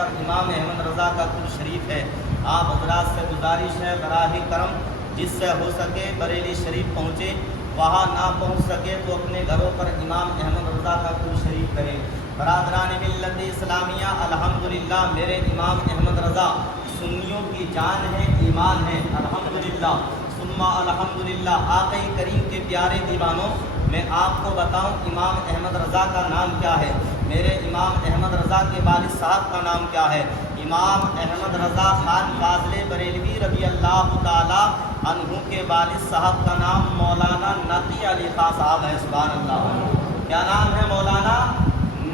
پر امام احمد رضا کا کل شریف ہے۔ آپ حضرات سے گزارش ہے براہ کرم جس سے ہو سکے بریلی شریف پہنچے، وہاں نہ پہنچ سکے تو اپنے گھروں پر امام احمد رضا کا کل شریف کرے۔ برادران ملت اسلامیہ، الحمدللہ میرے امام احمد رضا سنیوں کی جان ہے، ایمان ہے، الحمدللہ ثم الحمدللہ۔ آقا کریم کے پیارے دیوانوں، میں آپ کو بتاؤں امام احمد رضا کا نام کیا ہے۔ میرے امام احمد رضا کے والد صاحب کا نام کیا ہے؟ امام احمد رضا خان فاضل بریلوی رضی اللہ تعالی عنہ کے والد صاحب کا نام مولانا نقی علی خان صاحب ہے۔ سبحان اللہ۔ کیا نام ہے؟ مولانا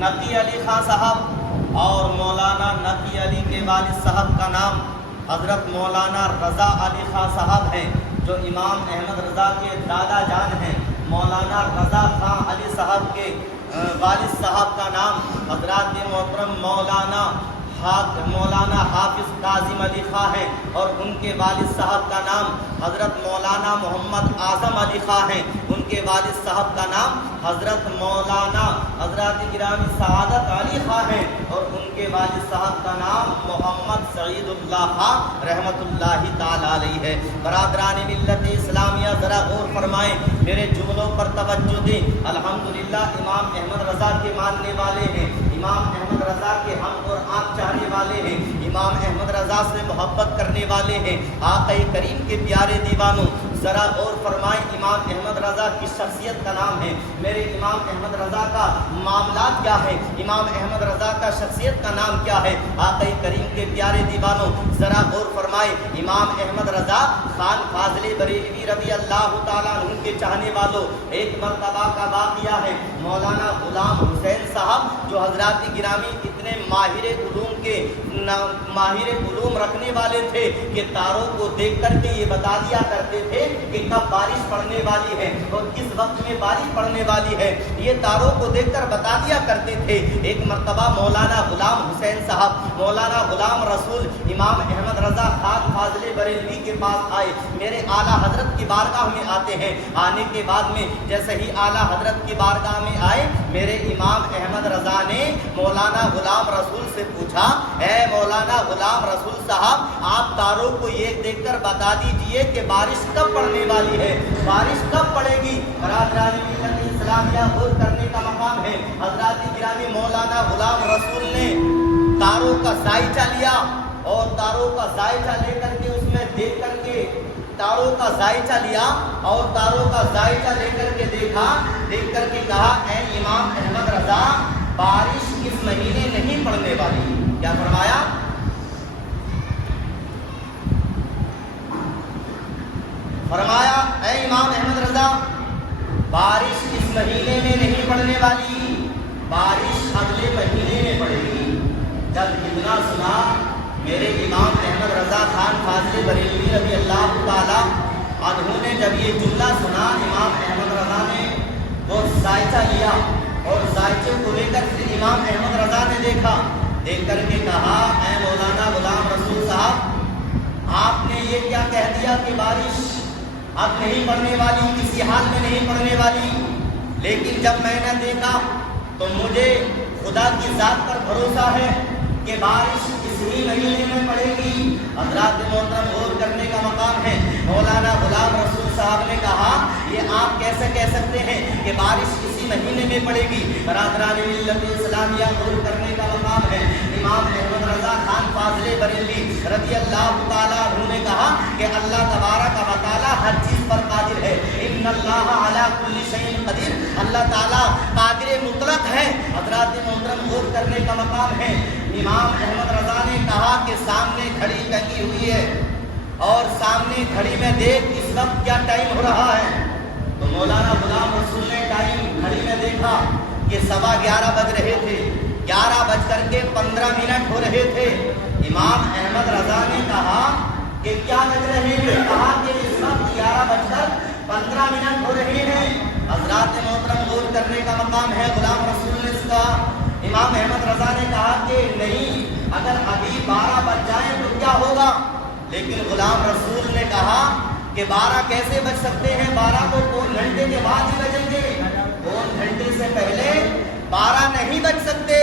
نقی علی خان صاحب۔ اور مولانا نقی علی کے والد صاحب کا نام حضرت مولانا رضا علی خان صاحب ہیں، جو امام احمد رضا کے دادا جان ہیں۔ مولانا رضا خان علی صاحب کے والد صاحب کا نام حضرات محترم مولانا حافظ کاظم علی خان ہے، اور ان کے والد صاحب کا نام حضرت مولانا محمد اعظم علی خان ہیں۔ ان کے والد صاحب کا نام حضرت مولانا حضرات گرامی سعادت علی خان ہیں، اور ان کے والد صاحب کا نام محمد سعید اللہ خان رحمۃ اللہ تعالی علیہ ہے۔ برادران ملت اسلامیہ ذرا غور فرمائیں، میرے جملوں پر توجہ دیں۔ الحمدللہ امام احمد رضا کے ماننے والے ہیں، امام احمد رضا کے ہم اور آپ چاہنے والے ہیں، امام احمد رضا سے محبت کرنے والے ہیں۔ آقا کریم کے پیارے دیوانوں ذرا غور فرمائیں، امام احمد رضا کی شخصیت کا نام ہے۔ میرے امام احمد رضا کا معاملات کیا ہے؟ امام احمد رضا کا شخصیت کا نام کیا ہے؟ آقا کریم کے پیارے دیوانوں ذرا غور فرمائیں، امام احمد رضا خان فاضل بریلوی رضی اللہ تعالیٰ عنہ کے چاہنے والوں، ایک مرتبہ کا واقعہ ہے، مولانا غلام حسین صاحب جو حضرات گرامی اتنے ماہر علوم رکھنے والے تھے کہ تاروں کو دیکھ کر کے یہ بتا دیا کرتے تھے کہ کب بارش پڑنے والی ہے اور کس وقت میں بارش پڑنے والی ہے، یہ تاروں کو دیکھ کر بتا دیا کرتے تھے۔ ایک مرتبہ مولانا غلام حسین صاحب مولانا غلام رسول امام احمد رضا خان فاضل بریلوی کے پاس آئے، میرے اعلیٰ حضرت کی بارگاہ میں آتے ہیں۔ آنے کے بعد میں جیسے ہی اعلیٰ حضرت کی بارگاہ میں آئے، میرے امام احمد رضا نے مولانا غلام رسول سے پوچھا، اے مولانا غلام رسول صاحب، آپ تاروں کو یہ دیکھ کر بتا دیجئے کہ بارش کب پڑنے والی ہے، بارش کب پڑے گی۔ برادران ملت اسلامیہ غور کرنے کا مقام ہے۔ حضرات گرامی مولانا غلام رسول نے تاروں کا ذائچہ لیا، اور تاروں کا ذائچہ لے کر کے اس میں دیکھ کر کے تاروں کا ذائچہ لیا اور تاروں کا ذائچہ لے کر کے دیکھا، دیکھ کر کے کہا، اے امام احمد رضا، بارش اس مہینے نہیں پڑنے والی۔ کیا فرمایا؟ فرمایا اے امام احمد رضا، بارش اس مہینے میں نہیں پڑنے والی، بارش اگلے مہینے میں پڑے گی۔ جب اتنا سنا، میرے امام احمد رضا خان فاضل بریلوی رضی اللہ تعالی عنہ نے جب یہ جملہ سنا، امام احمد رضا نے وہ ذائچہ لیا اور ذائچے کو لے کر کے امام احمد رضا نے دیکھا، دیکھ کر کے کہا، اے مولانا غلام رسول صاحب، آپ نے یہ کیا کہہ دیا کہ بارش اب نہیں پڑنے والی، کسی حال میں نہیں پڑنے والی، لیکن جب میں نے دیکھا تو مجھے خدا کی ذات پر بھروسہ ہے کہ بارش اسی مہینے میں پڑے گی۔ حضرات محترم غور کرنے کا مقام ہے۔ مولانا غلام رسول صاحب نے کہا، یہ آپ کیسے کہہ سکتے ہیں کہ بارش اسی مہینے میں پڑے گی؟ برادران ملت اسلامیہ غور کرنے کا مقام ہے۔ امام احمد رضا خان فاضل بریلوی رضی اللہ تعالیٰ عنہ نے کہا کہ اللہ تبارک و تعالیٰ ہر چیز پر قادر ہے، ان اللہ علی کل شیء قدیر، اللہ تعالیٰ قادر مطلق ہے۔ حضرات محترم غور کرنے کا مقام ہے۔ امام احمد رضا نے کہا کہ سامنے گھڑی لگی ہوئی ہے اور سامنے گھڑی میں دیکھ اس وقت کیا ٹائم ہو رہا ہے، تو مولانا غلام رسول نے ٹائم گھڑی میں دیکھا کہ 11:15 بج رہے تھے، 11:15 ہو رہے تھے۔ امام احمد رضا نے کہا کہ کیا بج رہے ہیں؟ کہا کہ اس وقت 11:15 ہو رہے ہیں۔ حضرات محترم غور کرنے کا مقام ہے۔ غلام رسول نے اس کا امام احمد رضا نے کہا کہ نہیں، اگر ابھی 12 بج جائیں تو کیا ہوگا؟ لیکن غلام رسول نے کہا کہ 12 کیسے بج سکتے ہیں، 12 تو پون گھنٹے کے بعد ہی بجیں گے، پون گھنٹے سے پہلے 12 نہیں بج سکتے۔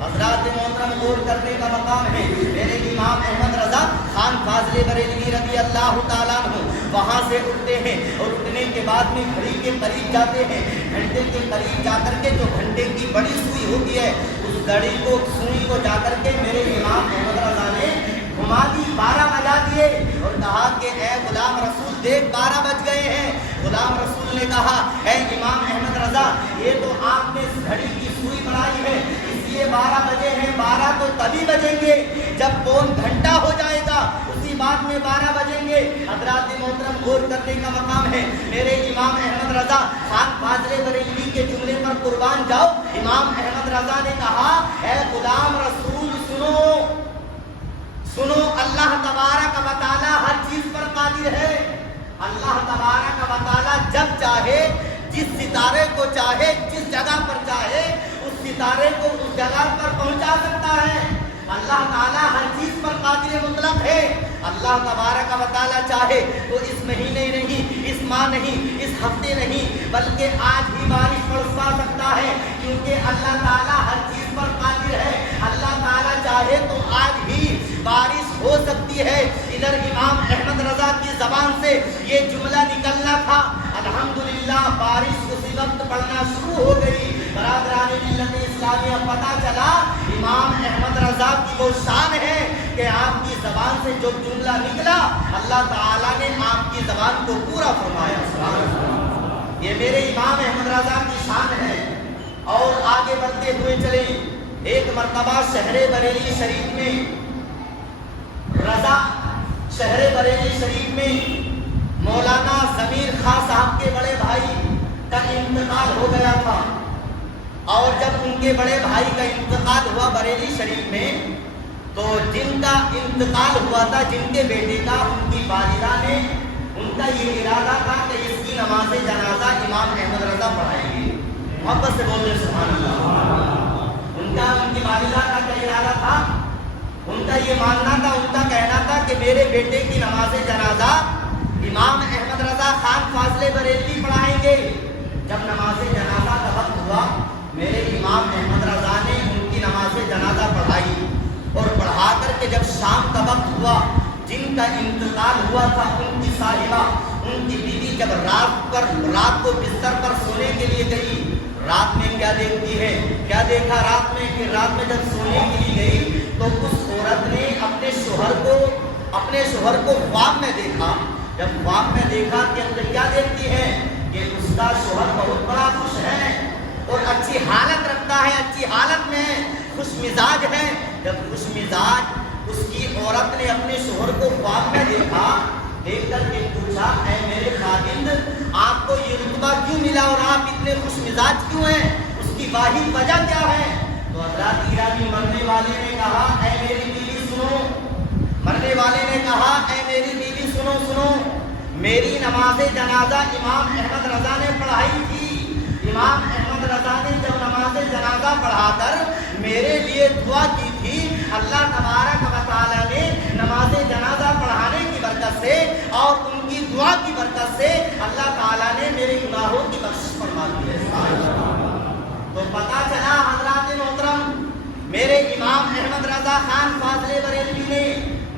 حضرات محترم غور کرنے کا مقام ہے. میرے امام احمد رضا خان فاضل بریلوی رضی اللہ تعالیٰ عنہ وہاں سے اٹھتے ہیں اور اٹھنے کے بعد میں گھڑی کے قریب جاتے ہیں. گھنٹے کے قریب جا کر کے جو گھنٹے کی بڑی سوئی ہوتی ہے اس گھڑی کو سوئی کو جا کر کے میرے امام احمد رضا نے گھما دی, 12 بجا دیے اور کہا کہ اے غلام رسول دیکھ 12 بج گئے ہیں. غلام رسول نے کہا اے امام احمد رضا یہ تو آپ نے گھڑی کی سوئی بڑھائی ہے اس لیے 12 بجے ہیں, 12 تو تبھی بجیں گے جب پون گھنٹہ ہو جائے گا, اسی بات میں 12 بجیں گے. حضرات محترم غور کرنے کا مقام ہے. میرے امام احمد رضا خان فاضل بریلوی کے جملے پر قربان جاؤ. امام احمد رضا نے کہا اے غلام رسول سنو, اللہ تبارک و تعالی ہر چیز پر قادر ہے. اللہ تبارک و تعالی جب چاہے جس ستارے کو چاہے جس جگہ پر چاہے اس ستارے کو اس جگہ پر پہنچا سکتا ہے. اللہ تعالی ہر چیز پر قادر مطلق ہے. اللہ تبارک و تعالی چاہے تو اس مہینے نہیں, اس ماہ نہیں, اس ہفتے نہیں بلکہ آج بھی بارش برسا سکتا ہے کیونکہ اللہ تعالی ہر چیز پر قادر ہے. اللہ تعالی چاہے تو آج بھی بارش ہو سکتی ہے. ادھر امام احمد رضا کی زبان سے یہ جملہ نکلنا تھا, الحمدللہ بارش اسی وقت پڑنا شروع ہو گئی. برادران ملت اسلامیہ پتہ چلا امام احمد رضا کی وہ شان ہے کہ آپ کی زبان سے جو جملہ نکلا اللہ تعالیٰ نے آپ کی زبان کو پورا فرمایا. یہ میرے امام احمد رضا کی شان ہے. اور آگے بڑھتے ہوئے چلے. ایک مرتبہ شہر بریلی شریف میں رضا شہر بریلی شریف میں مولانا ضمیر خان صاحب کے بڑے بھائی کا انتقال ہو گیا تھا. اور جب ان کے بڑے بھائی کا انتقال ہوا بریلی شریف میں تو جن کا انتقال ہوا تھا جن کے بیٹے کا ان کی والدہ نے ان کا یہ ارادہ تھا کہ اس کی نماز جنازہ امام احمد رضا پڑھائیں گے. محبت سے بولنے سبحان اللہ. ان کی والدہ کا کیا ارادہ تھا, ان کا یہ ماننا تھا, ان کا کہنا تھا کہ میرے بیٹے کی نماز جنازہ امام احمد رضا خان فاضل بریلوی پڑھائیں گے. جب نماز جنازہ کا وقت ہوا میرے امام احمد رضا نے ان کی نماز جنازہ پڑھائی اور پڑھا کر کے جب شام کا وقت ہوا جن کا انتقال ہوا تھا ان کی صاحبہ ان کی بیوی جب رات کو بستر پر سونے کے لیے گئی, رات میں کیا دیکھتی ہے, کیا دیکھا رات میں کہ رات میں جب سونے کے لیے گئی تو اس عورت نے اپنے شوہر کو خواب میں دیکھا. جب خواب میں دیکھا کہ اندر کیا دیکھتی ہے کہ اس کا شوہر بہت بڑا خوش ہے اور اچھی حالت رکھتا ہے, اچھی حالت میں خوش مزاج ہے. جب خوش مزاج اس کی عورت نے اپنے شوہر کو خواب میں دیکھا, دیکھ کر کے پوچھا اے میرے خاوند آپ کو یہ رتبہ کیوں ملا اور آپ اتنے خوش مزاج کیوں ہیں, اس کی واحد وجہ کیا ہے. تو حضرات گرامی مرنے والے نے کہا اے میری بیوی سنو, مرنے والے نے کہا اے میری بیوی سنو, میری نماز جنازہ امام احمد رضا نے پڑھائی تھی. امام احمد رضا نے جب نماز جنازہ پڑھا کر میرے لیے دعا کی تھی, اللہ تبارک و تعالیٰ نے نماز جنازہ پڑھانے کی برکت سے اور ان کی دعا کی برکت سے اللہ تعالیٰ نے میرے گناہوں کی بخشش فرما دی ہے. تو پتہ چلا حضرات محترم میرے امام احمد رضا خان فاضل بریلوی نے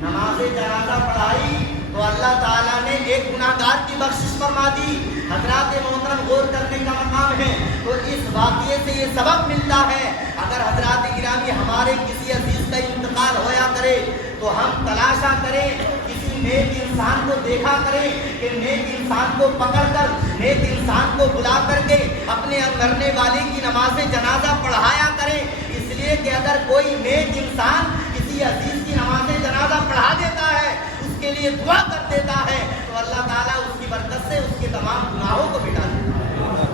نماز جنازہ پڑھائی تو اللہ تعالیٰ نے ایک گناہگار کی بخشش فرما دی. حضرات محترم غور کرنے کا مقام ہے. تو اس واقعے سے یہ سبق ملتا ہے اگر حضرات گرامی ہمارے کسی عزیز کا انتقال ہویا کرے تو ہم تلاشا کریں, کسی نیک انسان کو دیکھا کریں کہ نیک انسان کو پکڑ کر نیک انسان کو بلا کر کے اپنے مرنے والے کی نماز جنازہ پڑھایا کریں. اس لیے کہ اگر کوئی نیک انسان کسی عزیز کی نماز جنازہ پڑھا دیتا ہے, اس کے لیے دعا کر دیتا ہے تو اللہ تعالیٰ اس کی برکت سے اس کے تمام گناہوں کو مٹا دیتا ہے.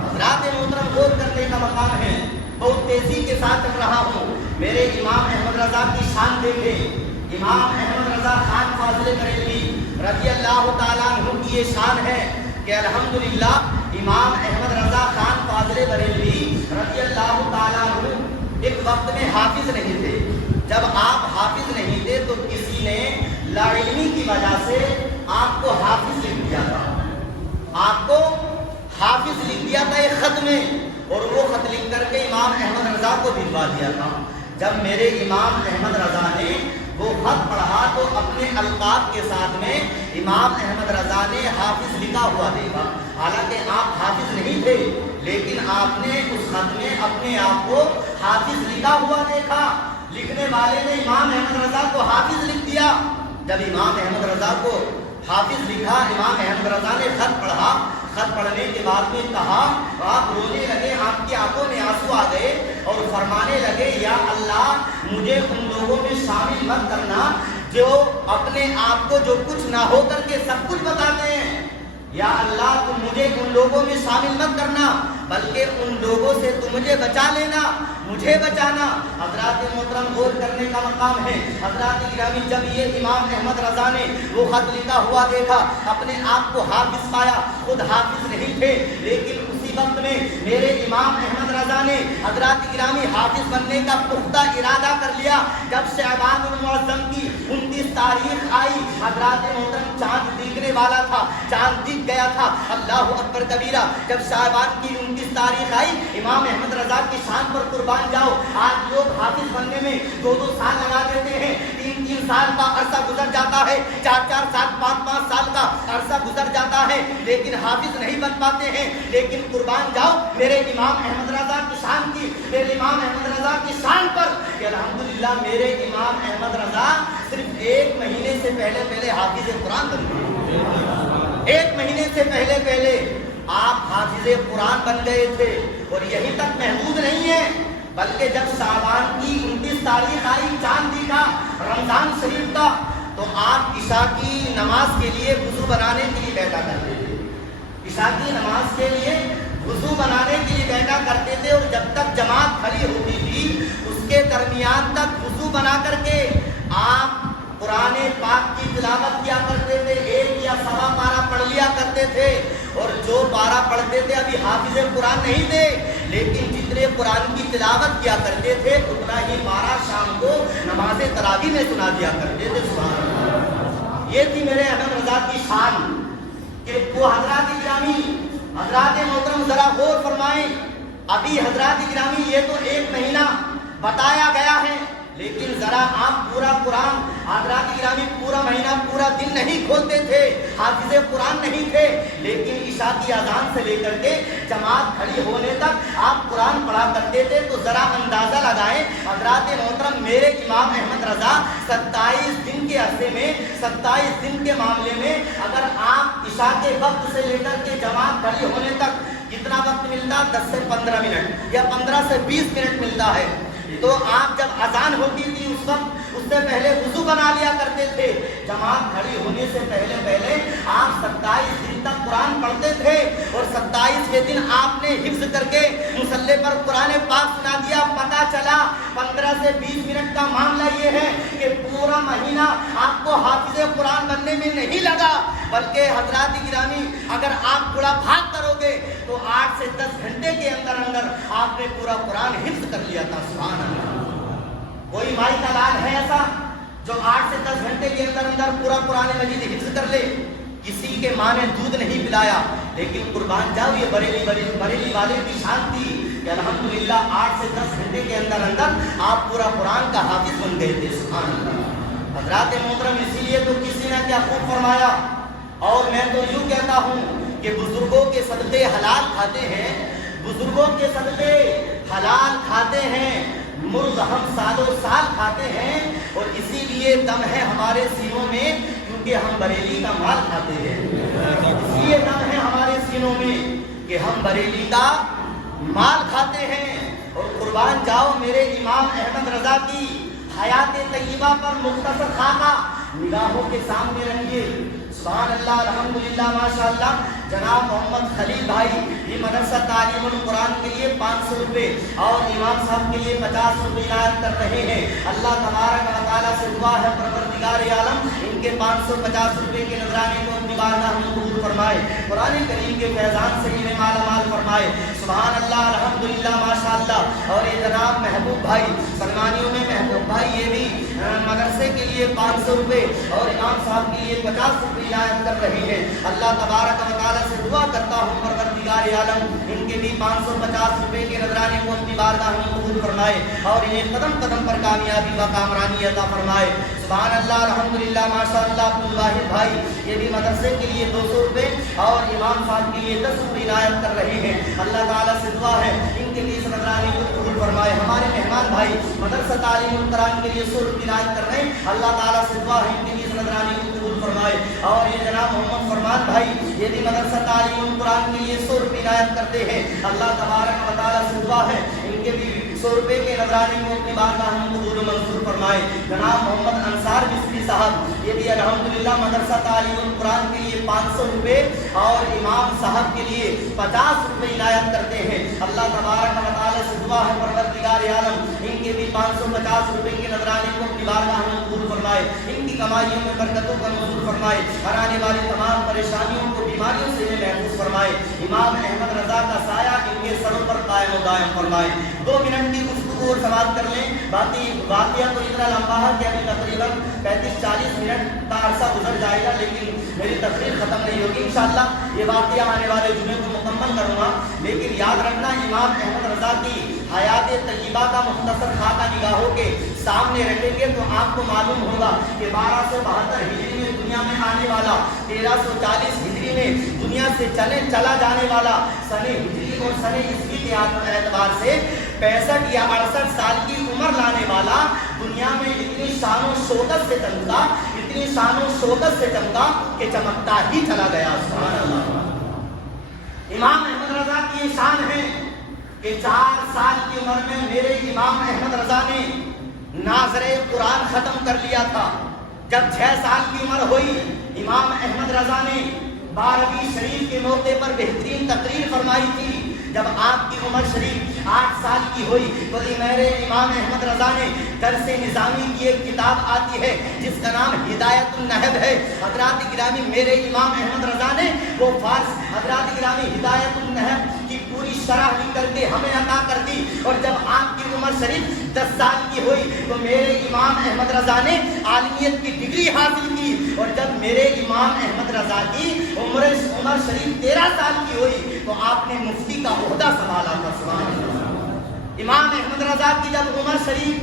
حضرات محترم غور کرنے کا مقام ہے. بہت تیزی کے ساتھ چل رہا ہوں. میرے امام احمد رضا کی شان دیکھیں. امام احمد رضا خان فاضل بریلوی رضی اللہ تعالیٰ عنہ کی یہ شان ہے کہ الحمدللہ امام احمد رضا خان فاضل بریلوی رضی اللہ تعالیٰ عنہ ایک وقت میں حافظ نہیں تھے. جب آپ حافظ نہیں تھے تو کسی نے لاعلمی کی وجہ سے آپ کو حافظ لکھ دیا تھا. آپ کو حافظ لکھ دیا تھا ایک خط میں, اور وہ خط لکھ کر کے امام احمد رضا کو بھجوا دیا تھا. جب میرے امام احمد رضا نے وہ خط پڑھا تو اپنے القاب کے ساتھ میں امام احمد رضا نے حافظ لکھا ہوا دیکھا. حالانکہ آپ حافظ نہیں تھے، لیکن آپ نے اس خط میں اپنے آپ کو حافظ لکھا ہوا دیکھا. لکھنے والے نے امام احمد رضا کو حافظ لکھ دیا. جب امام احمد رضا کو حافظ لکھا، امام احمد رضا نے خط پڑھا. خط پڑھنے کے بعد میں کہا، آپ رونے لگے، آپ کی آنکھوں میں آنسو آ گئے اور فرمانے لگے، یا اللہ مجھے ان لوگوں میں شامل مت کرنا جو اپنے آپ کو جو کچھ نہ ہو کر کے سب کچھ بتاتے ہیں. یا اللہ تم مجھے ان لوگوں میں شامل مت کرنا، بلکہ ان لوگوں سے تم مجھے بچا لینا، مجھے بچانا. حضرات محترم غور کرنے کا مقام ہے. حضرات گرامی، جب یہ امام احمد رضا نے وہ خط لکھا ہوا دیکھا، اپنے آپ کو حافظ پایا. خود حافظ نہیں تھے، لیکن اسی وقت میں میرے امام احمد رضا نے حضرات گرامی حافظ بننے کا پختہ ارادہ کر لیا. جب شعبان المعظم کی 29 تاریخ آئی، حضرات محترم چاند دیکھنے والا تھا، چاند دیکھ گیا تھا. اللہ اکبر کبیرہ. جب شعبان کی 29 تاریخ آئی، امام احمد رضا کی شان پر قربان جاؤ. آج لوگ حافظ بننے میں 2-2 سال لگا دیتے ہیں، 3-3 سال کا عرصہ گزر جاتا ہے، 4-4 سال 5-5 سال کا عرصہ گزر جاتا ہے، لیکن حافظ نہیں بن پاتے ہیں. لیکن قربان جاؤ میرے امام احمد رضا کی شان کی، میرے امام احمد رضا کی شان پر کہ الحمدللہ میرے امام احمد رضا صرف 1 مہینے سے پہلے حافظ قرآن بن گئے. 1 مہینے سے پہلے آپ حافظ قرآن بن گئے تھے. اور یہیں تک محدود نہیں ہے، بلکہ جب شعبان کی 29 تاریخ آئی، چاند دیکھا رمضان شریف کا، تو آپ عشاء کی نماز کے لیے وضو بنانے کے لیے بیٹھا کرتے تھے. عشاء کی نماز کے لیے وضو بنانے کے لیے بیٹھا کرتے تھے، اور جب تک جماعت کھڑی ہوتی تھی اس کے درمیان تک وضو بنا کر کے آپ قرآن پاک کی تلاوت کیا کرتے تھے. 1 یا سوا پارہ پڑھ لیا کرتے تھے. اور جو پارہ پڑھتے تھے ابھی حافظ قرآن نہیں تھے، لیکن جتنے قرآن کی تلاوت کیا کرتے تھے اتنا ہی پارہ شام کو نماز تراویح میں سنا دیا کرتے تھے. سبحان اللہ. یہ تھی میرے احمد رضا کی شان کہ وہ حضرات گرامی، حضرات محترم ذرا غور فرمائیں. ابھی حضرات گرامی یہ تو 1 مہینہ بتایا گیا ہے، لیکن ذرا آپ پورا قرآن، حضرات گرامی پورا مہینہ پورا دن نہیں کھولتے تھے، حافظ قرآن نہیں تھے، لیکن عشاء کی اذان سے لے کر کے جماعت کھڑی ہونے تک آپ قرآن پڑھا کرتے تھے. تو ذرا اندازہ لگائیں حضرات محترم، میرے امام احمد رضا 27 دن کے عرصے میں، 27 دن کے معاملے میں اگر آپ عشاء کے وقت سے لے کر کے جماعت کھڑی ہونے تک کتنا وقت ملتا؟ 10 سے 15 منٹ یا 15 سے 20 منٹ ملتا ہے. تو آپ جب اذان ہوتی تھی اس وقت اس سے پہلے وضو بنا لیا کرتے تھے. جماعت کھڑی ہونے سے پہلے آپ 27 دن تک قرآن پڑھتے تھے، اور 27ویں دن آپ نے حفظ کر کے مصلی پر قرآن پاک سنا دیا. پتہ چلا 15 سے 20 منٹ کا معاملہ یہ ہے کہ پورا مہینہ آپ کو حافظ قرآن بننے میں نہیں لگا، بلکہ حضرات گرامی اگر آپ تھوڑا بھاگ کرو گے تو 8 سے 10 گھنٹے کے اندر آپ نے پورا قرآن حفظ کر لیا تھا. سبحان اللہ. کوئی مائی کا لال ہے ایسا جو 8 سے 10 گھنٹے کے اندر پورا قرآن مجید حفظ کر لے؟ کسی کے ماں نے دودھ نہیں پلایا، لیکن قربان جاؤ یہ بریلی والے کی شان تھی کہ الحمدللہ 8 سے 10 گھنٹے کے اندر آپ پورا قرآن کا حافظ بن گئے تھے. سبحان اللہ. حضرات محترم اسی لیے تو کسی نے کیا خوب فرمایا، اور میں تو یوں کہتا ہوں کہ بزرگوں کے صدقے حلال کھاتے ہیں، بزرگوں کے صدقے حلال کھاتے ہیں، مرغ ہم سالوں سال کھاتے ہیں. اور اسی لیے دم ہے ہمارے سینوں میں کیونکہ ہم بریلی کا مال کھاتے ہیں. اس لیے دم ہے ہمارے سینوں میں کہ ہم بریلی کا مال کھاتے ہیں. اور قربان جاؤ میرے امام احمد رضا کی حیات طیبہ پر مختصر خاکہ نگاہوں کے سامنے رکھیے. سبحان اللہ، الحمدللہ، ماشاءاللہ. جناب محمد خلیل بھائی یہ مدرسہ تعلیم القرآن کے لیے 500 روپے اور امام صاحب کے لیے 50 روپے عنایت کر رہے ہیں. اللہ تبارک و تعالیٰ سے دعا ہے پروردگار عالم ان کے 550 روپے کے نذرانے کو اپنی بارگاہ میں قبول فرمائے، قرآن کریم کے فیضان سے انہیں مالا مال فرمائے. سبحان اللہ، الحمدللہ، ماشاءاللہ. اور یہ جناب محبوب بھائی سلمانیوں میں محبوب بھائی یہ بھی مدرسے کے لیے لیے 500 روپے اور امام صاحب کے لیے 50 روپے عنایت کر رہے ہیں۔ اللہ تبارک و تعالیٰ سے دعا کرتا ہوں پروردگار عالم ان کے بھی 550 روپے کے نذرانے کو اپنی بارگاہ میں قبول فرمائے اور انہیں قدم قدم پر کامیابی و کامرانی عطا فرمائے۔ سبحان اللہ، الحمدللہ، ماشاء اللہ۔ عبد الواحد بھائی یہ بھی مدرسے کے لیے 200 روپے اور امام صاحب کے لیے 10 روپے عنایت کر رہے ہیں۔ اللہ تعالیٰ سے دعا ہے ان کے لیے اس نذرانے کو قبول فرمائے۔ ہمارے مہمان بھائی مدرسہ تعلیم القرآن کے لیے 100 روپے عنایت کر رہے ہیں۔ اللہ تعالیٰ سے دعا ہے ان کے لیے اس نذرانے کو قبول فرمائے۔ اور یہ جناب محمد فرمان بھائی یہ بھی مدرسہ تعلیم القرآن کے لیے 100 روپے عنایت کرتے ہیں۔ اللہ تبارک و تعالیٰ سے دعا ہے ان کے بھی 100 روپے کے نذرانے کو اپنی بارگاہ میں قبول و منظور فرمائے۔ جناب محمد انصار مصری صاحب یہ بھی الحمدللہ مدرسہ تعلیم القرآن کے لیے 500 روپے اور امام صاحب کے لیے 50 روپے عنایت کرتے ہیں۔ اللہ تبارک و تعالیٰ سے دعا ہے پروردگار عالم ان کے بھی 550 روپے کے نذرانے کو اپنی بارگاہ میں قبول فرمائے، ان کی کمائیوں میں برکتوں کا نزول فرمائے، ہر آنے والی تمام پریشانیوں کو بیماریوں سے محفوظ فرمائے۔ امام احمد رضا کا سایہ ان کے سروں پر قائم و دائم فرمائے۔ 2 منٹ کی گفتگو اور سماعت کر لیں، باقی واقعہ تو اتنا لمبا ہے کہ ابھی تقریباً 35-40 منٹ کا عرصہ گزر جائے گا، لیکن میری تقریر ختم نہیں ہوگی انشاءاللہ۔ یہ واقعہ آنے والے جمعے کو مکمل کروں گا، لیکن یاد رکھنا امام احمد رضا کی حیات طیبہ کا مختصر خاکہ نگاہوں کے سامنے رکھیں گے تو آپ کو معلوم ہوگا کہ 1272 ہجری میں دنیا میں آنے والا، 1340 ہجری میں دنیا سے چلا جانے والا، سن ہجری اور سن عیسوی کے اعتبار سے 65 یا 68 سال کی عمر لانے والا، دنیا میں اتنی شان و شوکت سے چمکا، اتنی شان و شوکت سے چمکا کہ چمکتا ہی چلا گیا۔ سبحان اللہ۔ امام احمد رضا کی یہ شان ہے کہ 4 سال کی عمر میں میرے امام احمد رضا نے ناظر قرآن ختم کر لیا تھا۔ جب 6 سال کی عمر ہوئی امام احمد رضا نے 12ویں شریف کے موقع پر بہترین تقریر فرمائی تھی۔ جب آپ کی عمر شریف 8 سال کی ہوئی تو میرے امام احمد رضا نے درس نظامی کی ایک کتاب آتی ہے جس کا نام ہدایت النحب ہے۔ حضرات گرامی میرے امام احمد رضا نے وہ فارس حضرات گرامی ہدایت النحب کی پوری شرح لکھ کر کے ہمیں عطا کر دی، اور جب آپ کی عمر شریف 10 سال کی ہوئی تو میرے امام احمد رضا نے عالمیت کی ڈگری حاصل کی، اور جب میرے امام احمد رضا کی عمر شریف 13 سال کی ہوئی تو آپ نے مفتی کا عہدہ سنبھالا تھا۔ سبحان اللہ۔ امام احمد رضا کی جب عمر شریف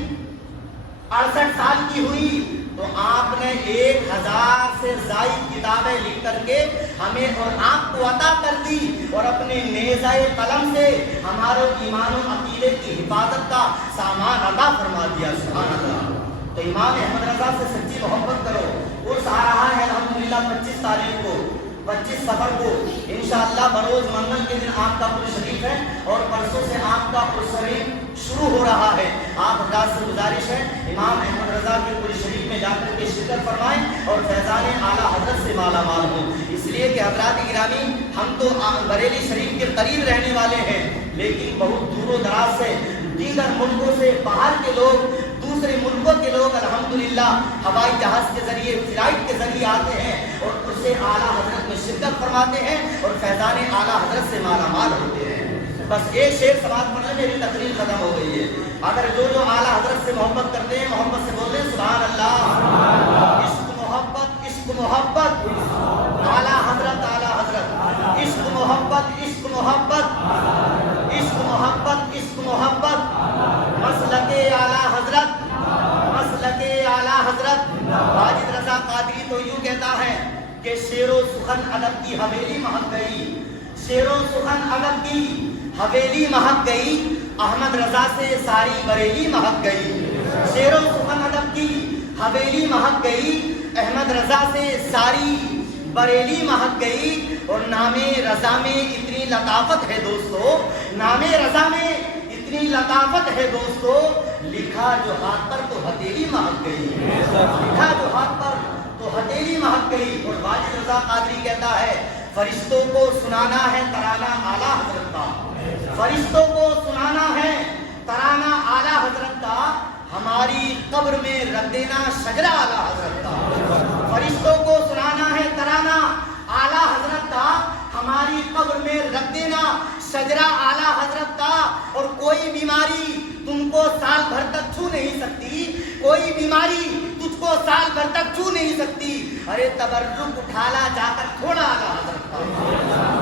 68 سال کی ہوئی تو آپ نے 1000 سے زائد کتابیں لکھ کر کے ہمیں اور آپ کو عطا کر دی، اور اپنے نیزہ قلم سے ہمارے ایمان و عقیدے کی حفاظت کا سامان عطا فرما دیا۔ سبحان اللہ۔ تو امام احمد رضا سے سچی محبت کرو۔ عرس آ رہا ہے الحمدللہ 25 تاریخ کو، 25 سفر کو انشاءاللہ بروز منگل کے دن آپ کا عرس شریف ہے، اور پرسوں سے آپ کا عرس شریف شروع ہو رہا ہے۔ آپ حضرات سے گزارش ہے امام احمد رضا کے عرس شریف میں جا کر کے شرکت فرمائیں اور فیضان اعلیٰ حضرت سے مالا مال ہوں، اس لیے کہ حضرات گرامی ہم تو بریلی شریف کے قریب رہنے والے ہیں، لیکن بہت دور و دراز سے دیگر ملکوں سے باہر کے لوگ، دوسرے ملکوں کے لوگ الحمدللہ ہوائی جہاز کے ذریعے، فلائٹ کے ذریعے آتے ہیں اور اس سے اعلیٰ حضرت میں شرکت فرماتے ہیں اور فیضان اعلیٰ حضرت سے مالا مال ہوتے ہیں۔ بس ایک شعر سماعت پڑھنے میری تقریر ختم ہو گئی ہے۔ اگر جو اعلیٰ حضرت سے محبت کرتے ہیں محبت سے بولتے ہیں سبحان اللہ۔ عشق محبت، عشق محبت، اعلیٰ حضرت، اعلیٰ حضرت، عشق محبت، عشق محبت، عشق محبت، عشق محبت، مسلک اعلیٰ حضرت، مسلک اعلیٰ حضرت۔ واجد رضا قادری تو یوں کہتا ہے کہ شعر و سخن ادب کی حویلی مہک گئی، شعر و سخن ادب کی حویلی مہک گئی، احمد رضا سے ساری بریلی مہک گئی۔ شعر و سخن ادب کی حویلی مہک گئی، احمد رضا سے ساری بریلی مہک گئی، اور نام رضا میں اتنی لطافت ہے دوستو، نام رضا میں اتنی لطافت ہے دوستو، لکھا جو ہاتھ پر تو ہتھیلی مہک گئی، لکھا جو ہاتھ پر تو ہتھیلی مہک گئی۔ اور واجد رضا قادری کہتا ہے فرشتوں کو سنانا ہے ترانہ اعلیٰ حضرت کا، فرشتوں کو سنانا ہے ترانہ اعلیٰ حضرت کا، ہماری قبر میں رکھ دینا شجرہ اعلیٰ حضرت کا، فرشتوں کو سنانا ہے ترانہ اعلیٰ حضرت کا، ہماری قبر میں رکھ دینا شجرہ اعلیٰ حضرت کا، اور کوئی بیماری تم کو سال بھر تک چھو نہیں سکتی، کوئی بیماری تجھ تجھ کو سال بھر تک چھو نہیں سکتی. ارے تبرک اٹھالا جا کر تھوڑا اعلیٰ حضرت کا,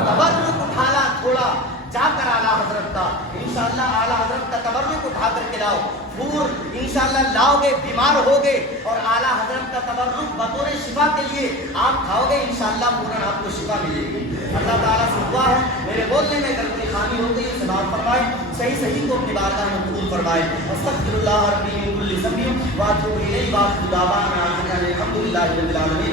تبرک اٹھالا تھوڑا جا کر اعلیٰ حضرت کا. انشاءاللہ اعلیٰ حضرت کا تبرک اٹھا کر کے لاؤ, پھول انشاءاللہ لاؤ گے, بیمار ہوگے اور اعلیٰ حضرت کا تبرک بطور شفا کے لیے آپ کھاؤ گے, انشاءاللہ پورا آپ کو شفا ملے گی. اللہ تعالیٰ سے دعا ہے میرے بولنے میں غلطی خامی ہو گئی, سماعت فرمائے, صحیح صحیح کو اپنی بارگاہ میں قبول فرمائے. استغفر اللہ ربی من کل ذنب واتوب الیہ وآخر دعوانا ان الحمد للہ رب العالمین.